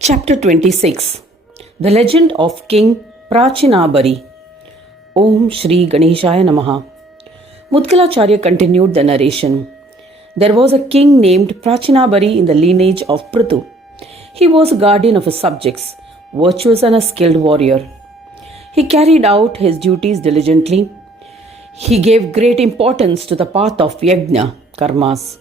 Chapter 26. The Legend of King Prachinabari. Om Shri Ganeshaya Namaha. Mudgalacharya continued the narration. There was a king named Prachinabari in the lineage of Prithu. He was a guardian of his subjects, virtuous and a skilled warrior. He carried out his duties diligently. He gave great importance to the path of Yagna, karmas.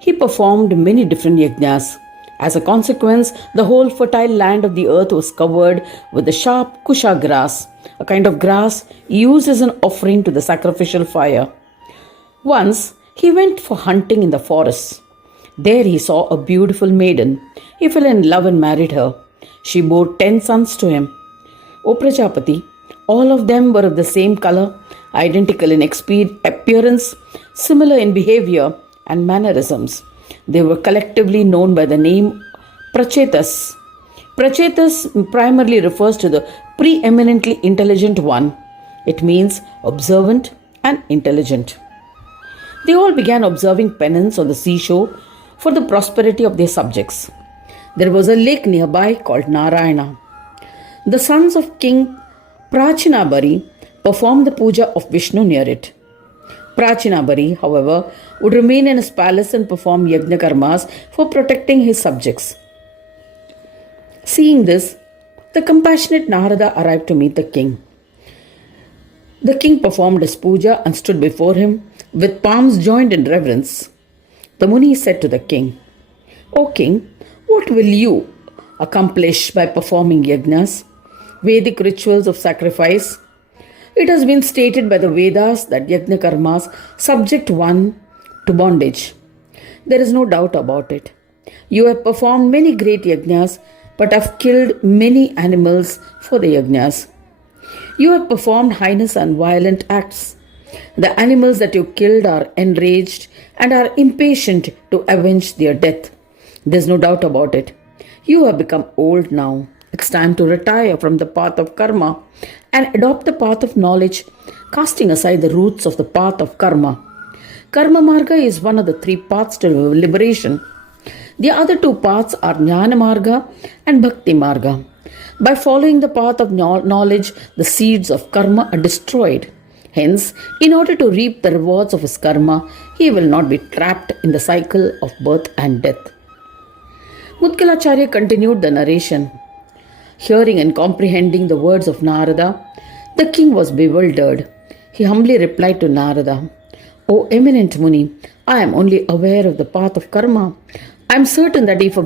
He performed many different yagnas. As a consequence, the whole fertile land of the earth was covered with the sharp kusha grass, a kind of grass used as an offering to the sacrificial fire. Once, he went for hunting in the forests. There he saw a beautiful maiden. He fell in love and married her. She bore 10 sons to him. O Prajapati, all of them were of the same color, identical in appearance, similar in behavior and mannerisms. They were collectively known by the name Prachetas. Prachetas primarily refers to the preeminently intelligent one. It means observant and intelligent. They all began observing penance on the seashore for the prosperity of their subjects. There was a lake nearby called Narayana. The sons of King Prachinabari performed the puja of Vishnu near it. Prachinabari, however, would remain in his palace and perform yagna karmas for protecting his subjects. Seeing this, the compassionate Narada arrived to meet the king. The king performed his puja and stood before him with palms joined in reverence. The Muni said to the king, "O king, what will you accomplish by performing yagnas, Vedic rituals of sacrifice? It has been stated by the Vedas that yagna karmas subject one to bondage. There is no doubt about it. You have performed many great yagnas, but have killed many animals for the yagnas. You have performed heinous and violent acts. The animals that you killed are enraged and are impatient to avenge their death. There is no doubt about it. You have become old now. It's time to retire from the path of karma and adopt the path of knowledge, casting aside the roots of the path of karma. Karma marga is one of the 3 paths to liberation. The other 2 paths are jnana marga and bhakti marga. By following the path of knowledge, the seeds of karma are destroyed. Hence, in order to reap the rewards of his karma, he will not be trapped in the cycle of birth and death." Mudgalacharya continued the narration. Hearing and comprehending the words of Narada, the king was bewildered. He humbly replied to Narada, "O eminent Muni, I am only aware of the path of karma. I am certain that if a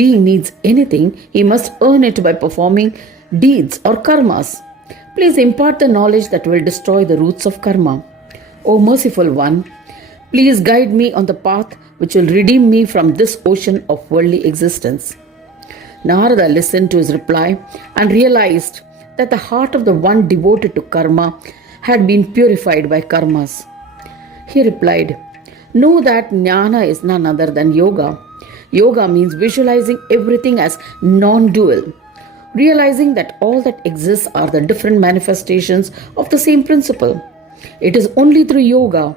being needs anything, he must earn it by performing deeds or karmas. Please impart the knowledge that will destroy the roots of karma. O merciful one, please guide me on the path which will redeem me from this ocean of worldly existence." Narada listened to his reply and realized that the heart of the one devoted to karma had been purified by karmas. He replied, "Know that jnana is none other than yoga. Yoga means visualizing everything as non-dual, realizing that all that exists are the different manifestations of the same principle. It is only through yoga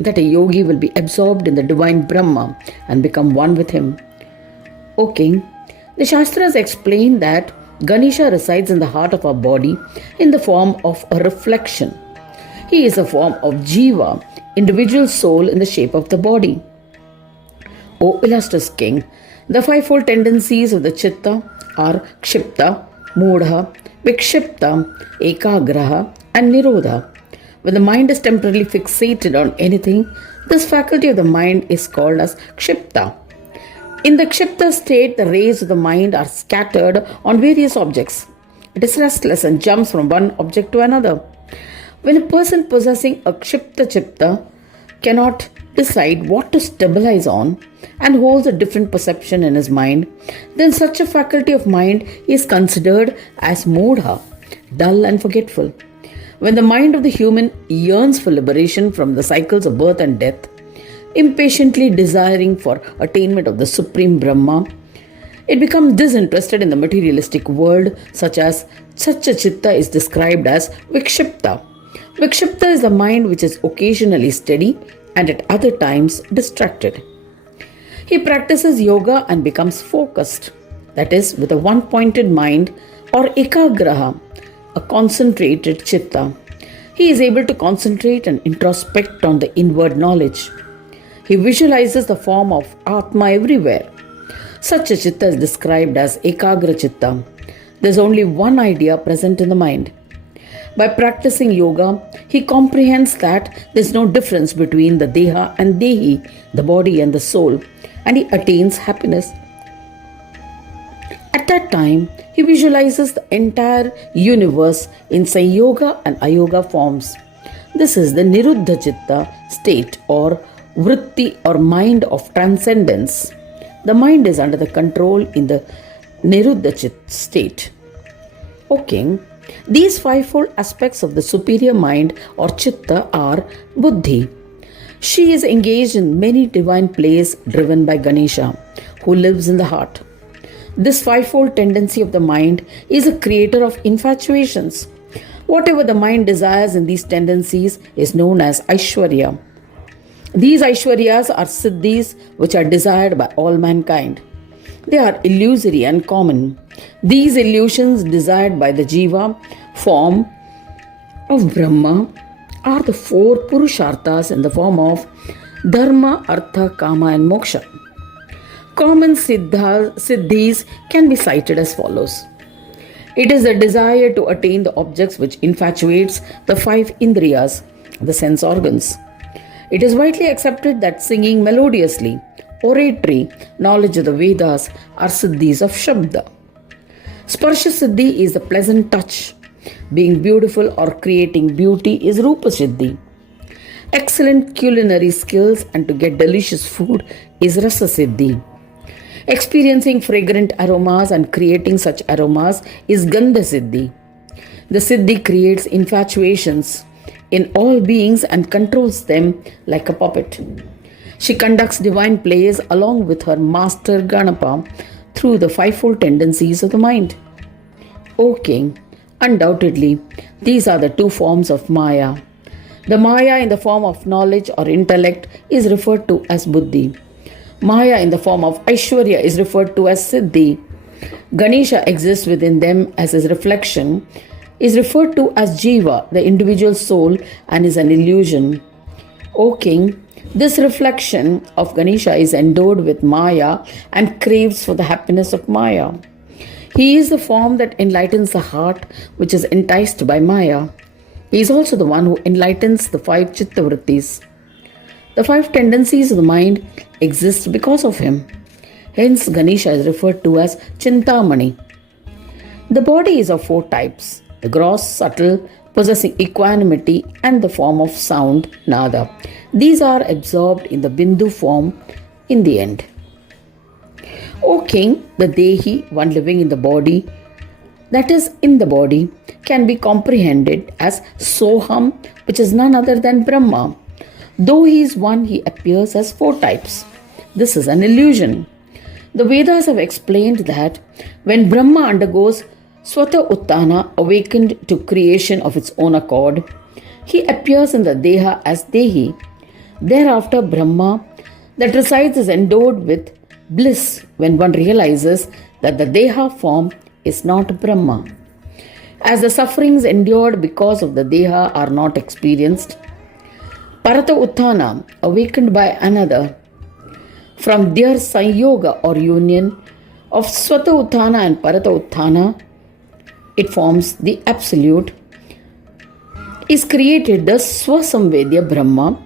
that a yogi will be absorbed in the divine Brahma and become one with him." O king, the Shastras explain that Ganesha resides in the heart of our body in the form of a reflection. He is a form of Jiva, individual soul in the shape of the body. O illustrious king, the 5-fold tendencies of the Chitta are Kshipta, Mudha, Vikshipta, Ekagraha and Nirodha. When the mind is temporarily fixated on anything, this faculty of the mind is called as Kshipta. In the Kshipta state, the rays of the mind are scattered on various objects. It is restless and jumps from one object to another. When a person possessing a Kshipta Chitta cannot decide what to stabilize on and holds a different perception in his mind, then such a faculty of mind is considered as Mudha, dull and forgetful. When the mind of the human yearns for liberation from the cycles of birth and death, impatiently desiring for attainment of the supreme Brahma, it becomes disinterested in the materialistic world, such a chitta is described as Vikshipta. Vikshipta is the mind which is occasionally steady and at other times distracted. He practices yoga and becomes focused. that is, with a one-pointed mind, or ekagraha, a concentrated chitta. He is able to concentrate and introspect on the inward knowledge. He visualizes the form of Atma everywhere. Such a chitta is described as ekagra chitta. There is only one idea present in the mind. By practicing yoga, he comprehends that there is no difference between the deha and dehi, the body and the soul, and he attains happiness. At that time, he visualizes the entire universe in Sanyoga and Ayoga forms. This is the Niruddha Chitta state or Vritti or mind of transcendence. The mind is under the control in the Niruddha Chitta state. O King, these fivefold aspects of the superior mind or Chitta are Buddhi. She is engaged in many divine plays driven by Ganesha, who lives in the heart. This fivefold tendency of the mind is a creator of infatuations. Whatever the mind desires in these tendencies is known as Aishwarya. These Aishwaryas are Siddhis which are desired by all mankind. They are illusory and common. These illusions desired by the Jiva form of Brahma are the four Purusharthas in the form of Dharma, Artha, Kama and Moksha. Common siddhis can be cited as follows. It is the desire to attain the objects which infatuates the five indriyas, the sense organs. It is widely accepted that singing melodiously, oratory, knowledge of the Vedas are siddhis of Shabda. Sparsha siddhi is the pleasant touch. Being beautiful or creating beauty is Rupa siddhi. Excellent culinary skills and to get delicious food is Rasa siddhi. Experiencing fragrant aromas and creating such aromas is Gandha siddhi. The siddhi creates infatuations in all beings and controls them like a puppet. She conducts divine plays along with her master Ganapa through the fivefold tendencies of the mind. O King, undoubtedly, these are the two forms of Maya. The Maya in the form of knowledge or intellect is referred to as Buddhi. Maya in the form of Aishwarya is referred to as Siddhi. Ganesha exists within them as his reflection, is referred to as Jiva, the individual soul, and is an illusion. O King, this reflection of Ganesha is endowed with Maya and craves for the happiness of Maya. He is the form that enlightens the heart which is enticed by Maya. He is also the one who enlightens the five Chitta Vrittis. The five tendencies of the mind exist because of him. Hence, Ganesha is referred to as Chintamani. The body is of four types: the gross, subtle, possessing equanimity, and the form of sound, Nada. These are absorbed in the Bindu form in the end. O King, the Dehi, one living in the body, that is, in the body, can be comprehended as Soham, which is none other than Brahma. Though he is one, he appears as four types. This is an illusion. The Vedas have explained that when Brahma undergoes Swata Uttana, awakened to creation of its own accord, he appears in the Deha as Dehi. Thereafter, Brahma that resides is endowed with bliss when one realizes that the Deha form is not Brahma. As the sufferings endured because of the Deha are not experienced, Parata Uttana, awakened by another, from their Sanyoga or union of Swata Uttana and Parata Uttana, it forms the Absolute, is created the Swasamvedya Brahma,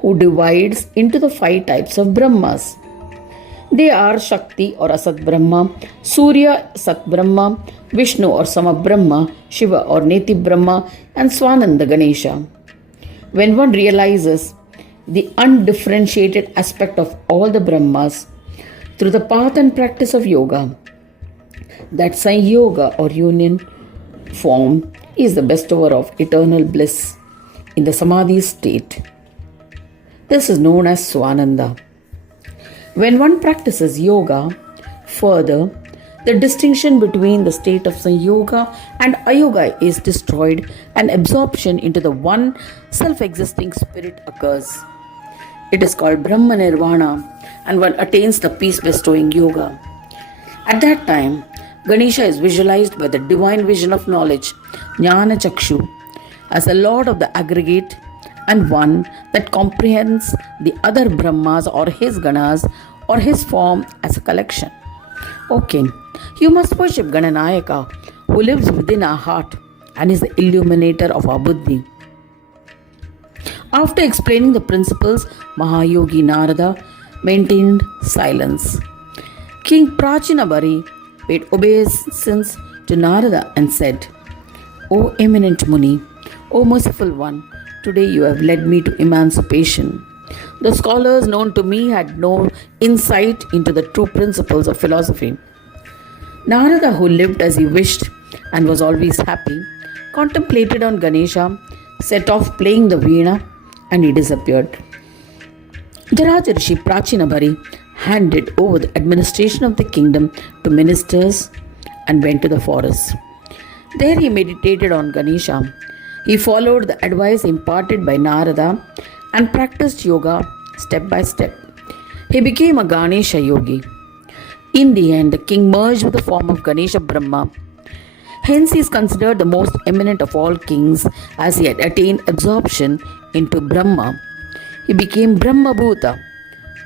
who divides into the five types of Brahmas. They are Shakti or Asat Brahma, Surya Sat Brahma, Vishnu or Sama Brahma, Shiva or Neti Brahma, and Swananda Ganesha. When one realizes the undifferentiated aspect of all the Brahmas through the path and practice of yoga, that Sanyoga or union form is the bestower of eternal bliss in the Samadhi state. This is known as Swananda. When one practices yoga, further, the distinction between the state of Sanyoga and Ayoga is destroyed and absorption into the one self-existing spirit occurs. It is called Brahma Nirvana and one attains the peace-bestowing yoga. At that time, Ganesha is visualized by the divine vision of knowledge, Jnana Chakshu, as a lord of the aggregate and one that comprehends the other Brahmas or his Ganas or his form as a collection. O king, you must worship Gananayaka, who lives within our heart and is the illuminator of our buddhi. After explaining the principles, Mahayogi Narada maintained silence. King Prachinabari paid obeisance to Narada and said, O eminent Muni, O merciful one, today you have led me to emancipation. The scholars known to me had no insight into the true principles of philosophy. Narada, who lived as he wished and was always happy, contemplated on Ganesha, set off playing the veena, and he disappeared. Dharmarishi Prachinabari handed over the administration of the kingdom to ministers and went to the forest. There he meditated on Ganesha. He followed the advice imparted by Narada and practiced yoga step by step. He became a Ganesha yogi. In the end, the king merged with the form of Ganesha Brahma. Hence, he is considered the most eminent of all kings as he had attained absorption into Brahma. He became Brahmabhuta.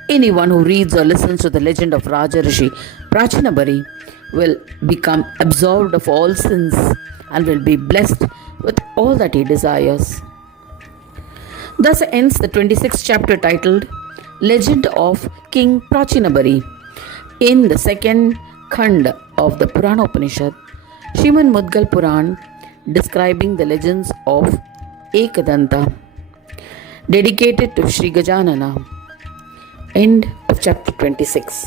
Anyone who reads or listens to the legend of Rajarishi Prachinabari will become absolved of all sins and will be blessed with all that he desires. Thus ends the 26th chapter titled Legend of King Prachinabari. In the second Khand of the Purana Upanishad, Sriman Mudgal Puran describing the legends of Ekadanta, dedicated to Sri Gajanana. End of chapter 26.